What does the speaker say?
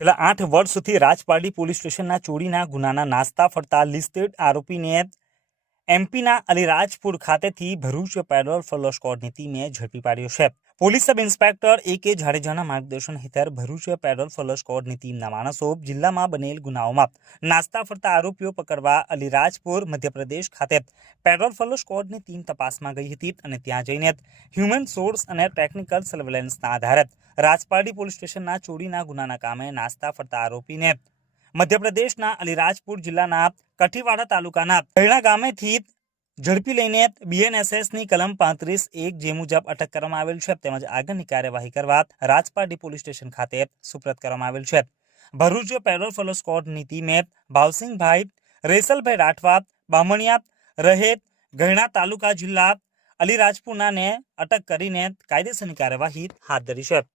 છેલ્લા આઠ વર્ષથી રાજપારડી પોલીસ સ્ટેશનના ચોરીના ગુનાના નાસ્તા ફરતા લિસ્ટેડ આરોપીને એમપીના અલીરાજપુર ખાતેથી ભરૂચ પેટ્રોલ ફોલો સ્કોડની ટીમે ઝડપી પાડ્યો છે. પોલીસ સબ ઇન્સ્પેક્ટર એ કે જાડેજાના માર્ગદર્શન હેઠળ ભરૂચ પેટ્રોલ ફોલો સ્કોડની ટીમના માણસો જિલ્લામાં બનેલ ગુનાઓમાં નાસ્તા ફરતા આરોપીઓ પકડવા અલીરાજપુર, મધ્યપ્રદેશ ખાતે પેટ્રોલ ફોલો સ્કોડની ટીમ તપાસમાં ગઈ હતી અને ત્યાં જઈને હ્યુમન સોર્સ અને ટેકનિકલ સર્વેલન્સના આધારે રાજપારડી પોલીસ સ્ટેશનના ચોરીના ગુનાના કામે નાસ્તા ફરતા આરોપીને મધ્યપ્રદેશના અલીરાજપુર જિલ્લાના કઠીવાડા તાલુકાના પહેલા ગામેથી ઝડપી લઈને બીએનએસએસની કલમ પાંત્રીસ એક જે મુજબ અટક કરવામાં આવેલ છે. તેમજ આગળની કાર્યવાહી કરવા રાજપારડી પોલીસ સ્ટેશન ખાતે સુપ્રત કરવામાં આવેલ છે. ભરૂચ પેરોલ ફોલો સ્કોડની ટીમે ભાવસિંહભાઈ રેસલભાઈ રાઠવા બામણિયા રહેત ગયણા તાલુકા જિલ્લા અલીરાજપુરનાને અટક કરીને કાયદેસરની કાર્યવાહી હાથ ધરી છે.